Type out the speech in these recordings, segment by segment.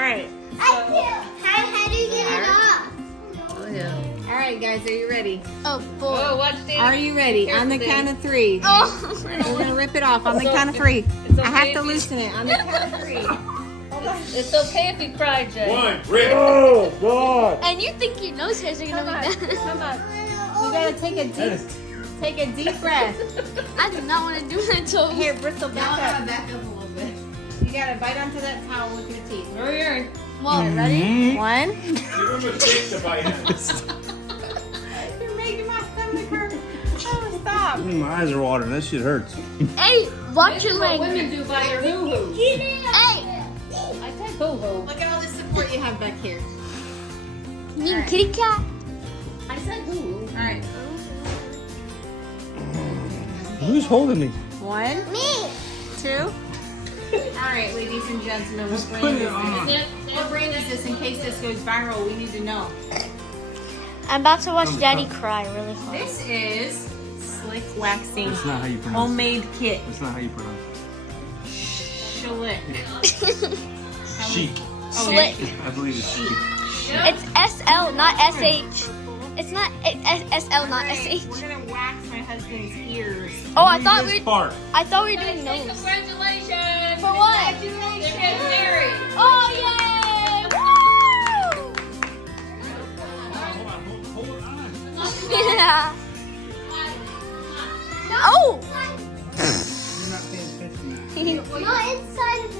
right. How do you get it off? Oh, yeah. All right, guys, are you ready? Oh boy. Oh, watch Dana. Are you ready? On the count of 3. Oh. We're gonna rip it off on the count of 3. It's I okay have if to you- loosen it on the count of 3. It's okay if you cry, Jay. 1, rip. Oh, God. And you think your nose hairs are gonna be done? Come on. You gotta take a deep breath. I do not want to do that to Here, Bristol, back up. back up a little bit. You gotta bite onto that towel with your teeth. Oh, yeah. Well, Ready? 1. Give him a stick to bite in. You're making my stomach hurt. Oh, stop. My eyes are watering. That shit hurts. hey, watch This your is what leg. women do by their hoo-hoo. Hey, I said hoo-hoo. Look at all the support you have back here. you mean kitty cat? I said hoo-hoo. All right. Who's holding me? 1, Me. 2. All right, ladies and gentlemen, Just put it on. what brand is this in case this goes viral? We need to know. I'm about to watch Daddy cry really hard. This is Sliick waxing That's not how you pronounce it. homemade kit. That's not how you pronounce Sliick. it. Sheik. Slick. I believe it's sheik. It's SL, not SH. It's not SL, not SH. We're gonna wax my husband's ears. Oh, I thought we This part. were doing Say nose. congratulations. For what? They're getting married. Oh yay! Woo! Yeah. Oh! Not inside of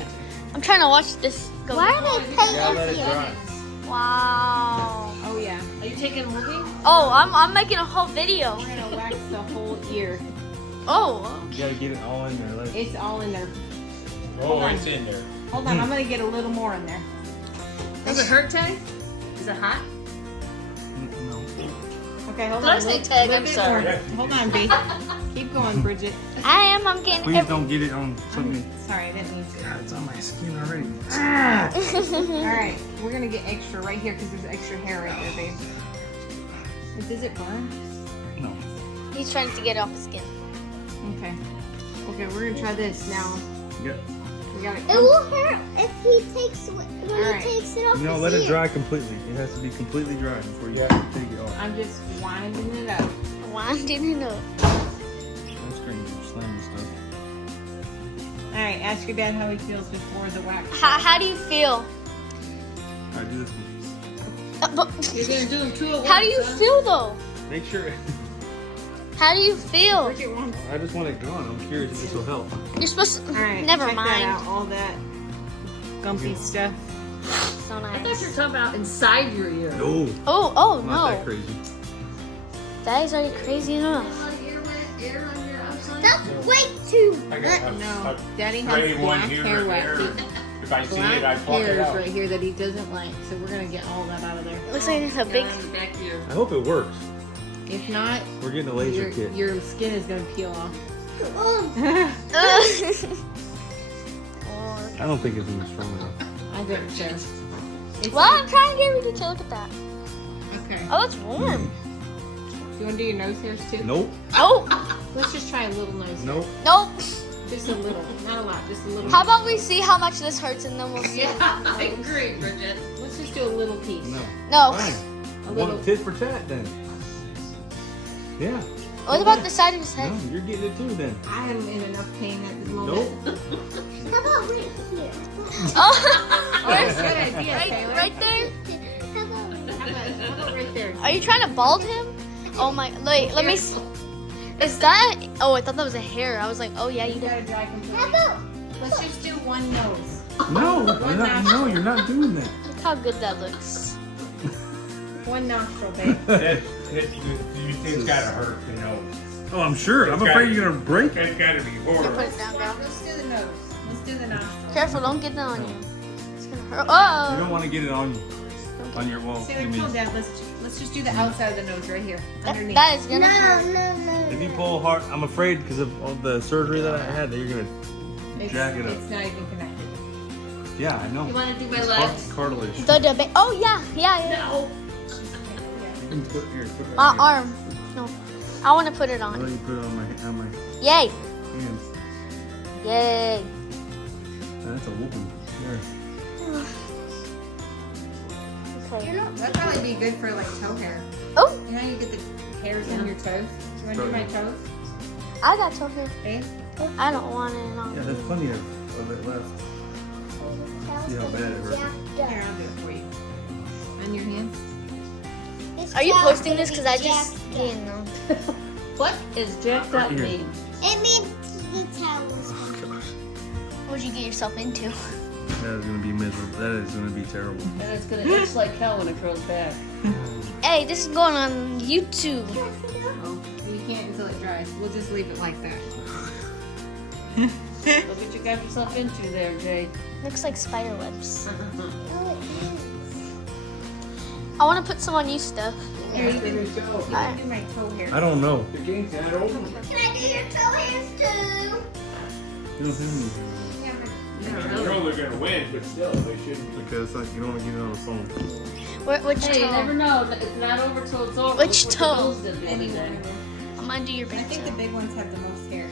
it. I'm trying to watch this go. Why are they Gotta let it dry. Wow. Oh yeah. Are you taking a movie? Oh, I'm making a whole video. We're gonna wax the whole ear. Oh. You gotta get it all in there. Like, It's all in there. Oh, it's in there. Hold on, I'm gonna get a little more in there. Does it hurt, Tay? Is it hot? no. Okay, hold Did on. I say Little- Tag? little I'm bit sorry. more. Hold on, B. Keep going, Bridget. I'm getting Please don't get it on something. Sorry, I didn't mean to. God, it's on my skin already. All right, we're gonna get extra right here because there's extra hair right there, babe. Does it burn? No. He's trying to get it off his skin. Okay. Okay, we're gonna try this now. Yeah. We gotta. It will hurt if he takes when Alright. he takes it off. No, let it dry completely. It has to be completely dry before you take it off. I'm just winding it up. Winding it up. That's great. Slimy stuff. All right, ask your dad how he feels before the wax. How do you feel? I do this one. You're going to do them 2 at once. How do you huh? feel though? Make sure. How do you feel? Bridget wants. I just want it gone. I'm curious if this will help. You're supposed to. All right. Never check mind. That out, all that gumpy stuff. So I thought you were nice. talking about inside your ear. No. Oh Not that no. crazy. That is already crazy enough. Air on your outside? That's way too. I got No, a Daddy gray has one black here hair and wax. there. If I see Black it, I pluck it hairs out. right here that he doesn't like, so we're gonna get all that out of there. Looks like there's a big. On the back of your... I hope it works. If not, We're getting a laser kit. your skin is gonna peel off. I don't think it's even strong enough. I think so. It's Well, I'm trying to get ready to look at that. okay. Oh, it's warm. You wanna do your nose hairs too? Nope. Oh, Let's just try a little nose. Nope. nope. Just a little, not a lot, just a little. How about we see how much this hurts and then we'll see. Yeah, I agree, Bridget. Let's just do a little piece. No. No. Fine. A Want little. it tit for tat then? Yeah. What about the side of his head? No, you're getting it too then. I am in enough pain at this moment. Nope. How about right here? Oh, that's a good idea, Taylor. Right there? How about right there? Are you trying to bald him? Oh my, wait, let me see. Is that, oh, I thought that was a hair. I was like, oh yeah, you You did. gotta dry completely. Let's just do one nose. No, you're not doing that. Look how good that looks. One nostril, babe. You think it's gotta hurt, you know. Oh, I'm sure. I'm afraid you're gonna break it. That's gotta be Here, horrible. put it down, girl. Let's do the nose. Let's do the nostril. Careful, don't get that on you. It's gonna hurt. You Oh! don't want to get it on you. On your wall. Taylor, tell Dad, let's just do the outside of the nose right here, underneath. That is gonna hurt. If you pull hard, I'm afraid because of all the surgery that I had that you're gonna jack it up. It's not even connected. Yeah, I know. You want to do my It's legs? cartilage. Oh yeah. No. You can put here. Put it My right here. arm. No. I want to put it I'll on. let you put it on my Yay. hands. Yay. That's a whooping. Here. Okay. That'd probably be good for like toe hair. Oh, You know, you get the hairs on your toes. You want to do my toes? I got toe hair. Okay. I don't want it on. Yeah, there's plenty of it left. See how bad it hurts. Here, I'll do it for you. On your hands. Are you posting this? Because I just didn't know. What is jacked up Here. mean? It means the towels. What'd you get yourself into? That is gonna be miserable. That is gonna be terrible. And it's gonna itch like hell when it grows back. Hey, this is going on YouTube. Oh, you can't until it dries. We'll just leave it like that. Look what you got yourself into there, Jay. Looks like spider webs. Oh, it is. I want to put some on you, Steph. Here, you can do my toe hair. I don't know. The game's not over. Can I do your toe hairs too? I know they're gonna win, but still, they shouldn't. Because like you don't want to get it on the phone. Which Hey, you never toe? know. It's not over till it's over. Which Look what toe? the Bills did the other Any day. one of them. I'm gonna do your I big think the toe. big ones have the most hair.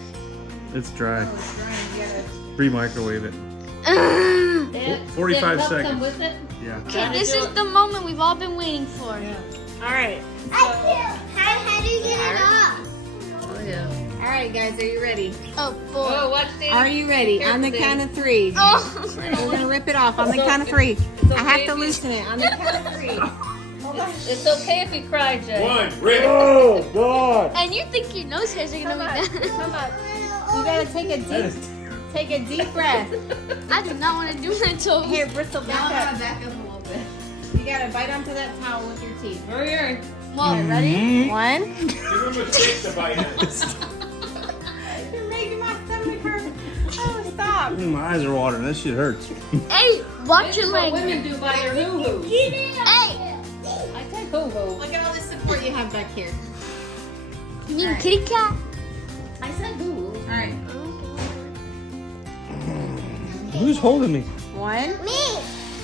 It's dry. Oh, it's drying. You gotta. Pre-microwave it. Dad, 45 did Pup seconds. Come with it? Yeah. Okay, this is the moment we've all been waiting for. All right. How do you get it off? Oh yeah. All right, guys, are you ready? Oh boy. Oh, watch Dad. Are you ready? On the count of three. Oh. We're gonna rip it off on the count of three. I have to loosen it on the count of three. It's okay if you cry, Jay. 1, rip. Oh God! And you think your nose hairs are gonna be bad? Come on. You gotta take a deep breath. I do not want to do that toe. Here, Bristol, back up. Back up a little bit. You gotta bite onto that towel with your teeth. Hurry, hurry. Well, ready? 1. Give him a stick to bite in. You're making my stomach hurt. Oh, stop. My eyes are watering. That shit hurts. Hey, watch This your is what leg. women do by their hoo-hoos. Hey, I take hoo-hoo. Look at all the support you have back here. you mean kitty cat? I said hoo-hoo. All right. Who's holding me? 1, Me.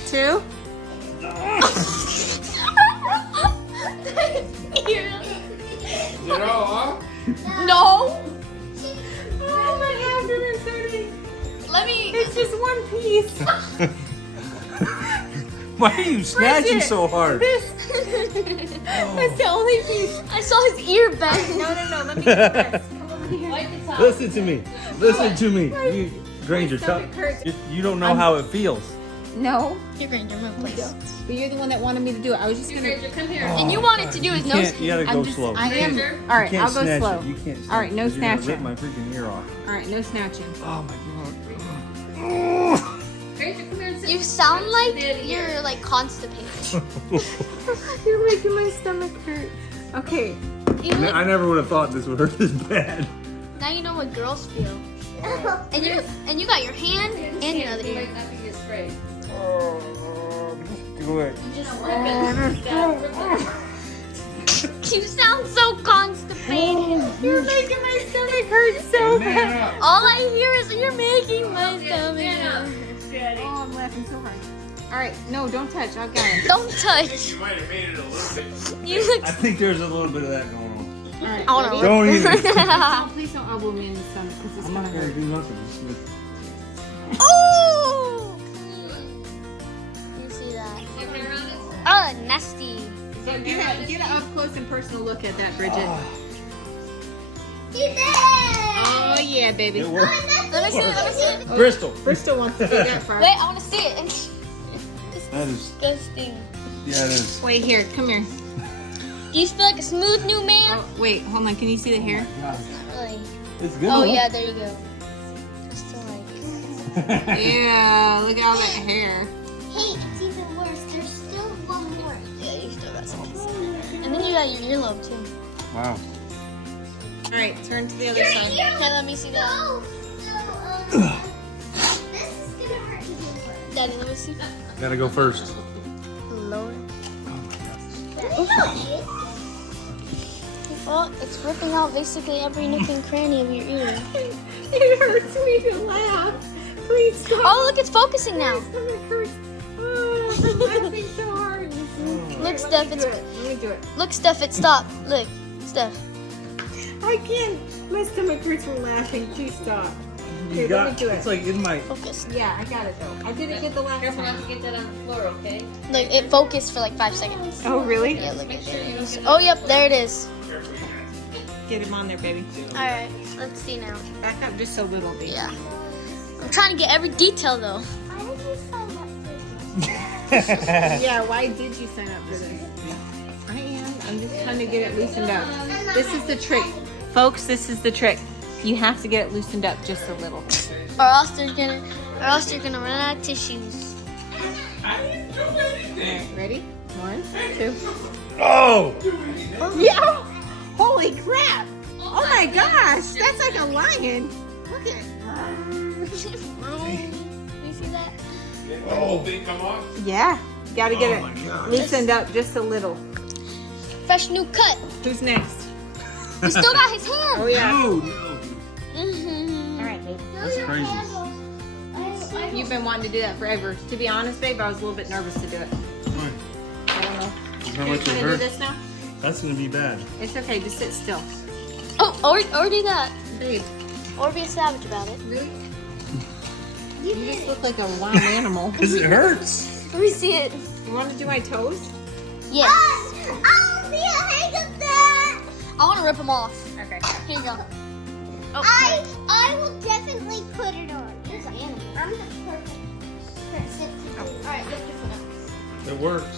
2. Is it all off? No. Oh my abdomen's hurting. Let me. It's just one piece. Why are you snatching it? so hard? This. That's the only piece. I saw his ear bend. No. Let me do this. Come over here. Wipe the towel. Listen to me. Listen to me. You, Granger, stomach hurts. you don't know how it feels. No, You're going to my place. but you're the one that wanted me to do it. I was just Here, gonna. Granger, come here. And you wanted to do his You nose. can't. You gotta I'm go just. slow. I am. Granger? All right, You can't I'll go snatch slow. It. You can't. All right, no You're gonna rip snatching. my freaking ear off. All right, no snatching. Oh my Granger, come here and sit. You sound like Daddy here. you're like constipated. You're making my stomach hurt. Okay. You god. look, I never would have thought this would hurt this bad. now you know what girls feel. And you got your hand and your other ear. Right after you get sprayed. Do it. You just rip it. You gotta rip it. You sound so constipated. You're making my stomach hurt so bad. Man up. All I hear is you're making my stomach hurt. Oh, I'm laughing so hard. All right, no, don't touch. I've got it. Don't I touch. think you might have made it a little bit. You look. I think there's a little bit of that going on. All right. I want to Don't even. Oh, please don't elbow me in the stomach because it's I'm gonna not gonna hurt. do nothing. Oh! You see that? Your hair on it? Oh, nasty. So get an up close and personal look at that, Bridget. He did. Oh yeah, baby. It worked. Let me see it. Let me see it. Bristol. Bristol wants to go that far. Wait, I want to see it. It's That is. disgusting. Yeah, it is. Wait here, come here. Do you feel like a smooth new man? Oh, wait, hold on. Can you see the hair? Not really. It's good. Oh huh? yeah, there you go. I still like. Yeah, look at all that hair. Hey, it's even worse. There's still one more. Yeah, you still got some. And then you got your earlobe too. Wow. All right, turn to the other side. Okay, let me see that. No. This is gonna hurt even worse. Daddy, let me see. Gotta go first. Lord. Daddy. Well, it's ripping out basically every nook and cranny of your ear. It hurts me to laugh. Please stop. Oh, look, it's focusing now. My stomach hurts. Oh, I'm laughing so hard. Look, Steph, it's Let me do it. look, Steph, it stopped. Look, Steph. I can't. My stomach hurts from laughing. Please stop. Here, let me do it. It's like in my. Focus. Yeah, I got it though. I didn't get the last Careful not time. to get that on the floor, okay? Like it focused for like 5 seconds. Oh, really? Yeah, look at it. Oh, yep, there it is. Get him on there, baby. All right, let's see now. Back up just a little bit. Yeah. I'm trying to get every detail though. Why did you sign up for this? Yeah, why did you sign up for this? I am. I'm just trying to get it loosened up. This is the trick. Folks, this is the trick. You have to get it loosened up just a little. Or else you're gonna run out of tissues. Alright, ready? 1, 2. Oh! Yeah! Holy crap! Oh my gosh! That's like a lion! Look at it. You see that? Did the whole thing come off? Yeah. Gotta get Oh my it gosh. loosened up just a little. Fresh new cut. Who's next? We still got his hand. Oh yeah. Dude! Mm-hmm. Alright, babe. That's crazy. You've been wanting to do that forever. To be honest, babe, I was a little bit nervous to do it. Fine. I don't know. How much it Can I do hurt? this now? That's gonna be bad. It's okay. Just sit still. Oh, or do that. Babe, Or be a savage about it. really? You just look like a wild animal. Cause it hurts. Let me see it. You want to do my toes? Yes. Oh, see, I got that. I want to rip them off. Okay. Here you go. Oh, I will definitely put it on. You're an animal. I'm the perfect person to do. all right, lift your foot up. It works.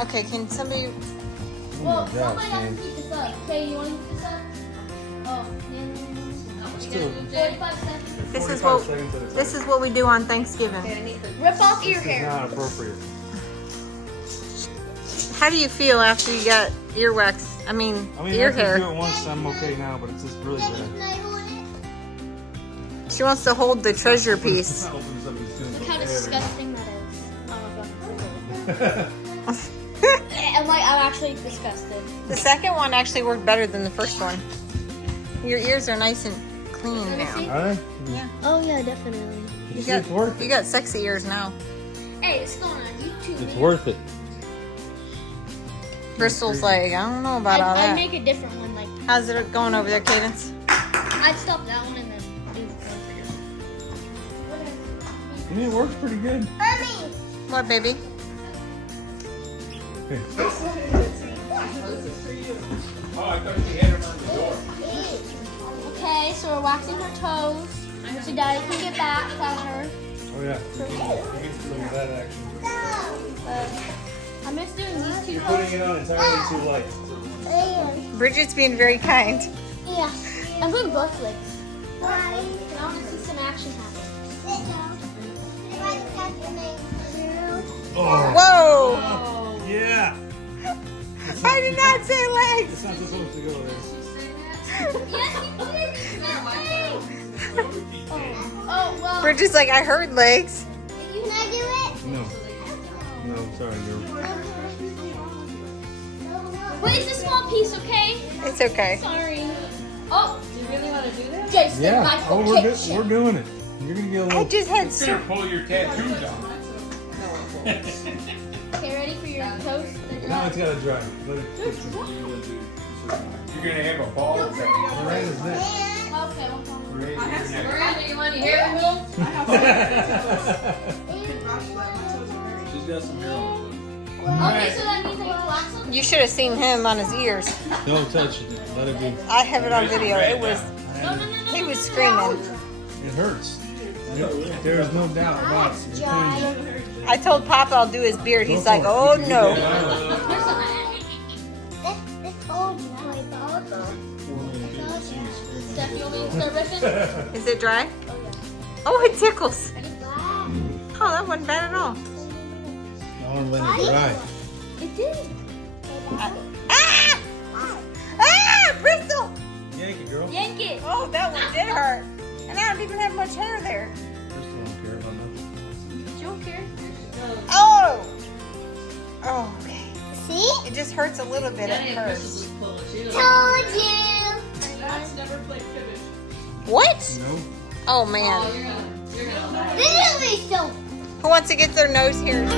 Okay, can somebody... Oh Well, my somebody gosh, has to man. keep this up. Okay, you want to keep this up? Oh, Still 45 seconds. This is 45 what seconds at a this time. is what we do on Thanksgiving. Rip off ear This is hair. not appropriate. How do you feel after you got earwax? I mean ear after you hair. do it once, I'm okay now, but it's just really bad. She wants to hold the treasure piece. Opens up his skin. Look how disgusting that is. Oh my god. I'm actually disgusted. The second one actually worked better than the first one. Your ears are nice and clean Let me now. see. Alright? Oh yeah, definitely. You see, it's worth You it. got sexy ears now. Hey, it's going on YouTube. It's worth it. Bristol's like, I don't know about all I'd that. make a different one. Like How's it going over there, Cadence? I'd stop that one and then do I mean, it works pretty good. Mommy. What, baby? Hey. Oh, I thought she had him on the door. Okay, so we're waxing her toes so Daddy can get back at her. Oh yeah. You get some of that action. I'm just doing these two You're toes. putting it on entirely too light. Bridget's being very kind. Yeah, I'm doing both legs. Why? I want to see some action happen. Sit down. Why the cat name? Oh. Whoa! Yeah. I did not say legs. It's not supposed to go there. Oh, well. Bridget's like, I heard legs. Can I do it? No. No, sorry, girl. Wait, it's a small piece, okay? It's okay. Sorry. Oh, Do you really want to do that? Jason, Yeah. Michael Oh, we're Kitchen. doing it. You're gonna get a I little. just had Better pull your tattoos off. Okay, ready for your toast? Now it's gotta dry. Let it. You're gonna have a ball of that. Miranda's next. Okay, one more. Miranda's next. Miranda, you want your hair removed? She's got some hair on. Okay, so that means I can wax them? You should have seen him on his ears. Don't touch it. Let it be. I have it on video. It was, he was screaming. It hurts. There is no doubt about it. It's painful. I told Papa I'll do his beard. He's like, oh no. This old my bottle. Steph, you want me to start ripping? Is it dry? Oh, it tickles. Oh, that wasn't bad at all. I want to let it dry. It did. Ah! Ah! Bristol! Yank it, girl. Yank it. Oh, that one did hurt. And I don't even have much hair there. Crystal don't care about nothing. You don't care? Oh! Oh, okay. See? It just hurts a little bit at first. Told you. What? No. Oh, man. This is so Who wants to get their nose hairs?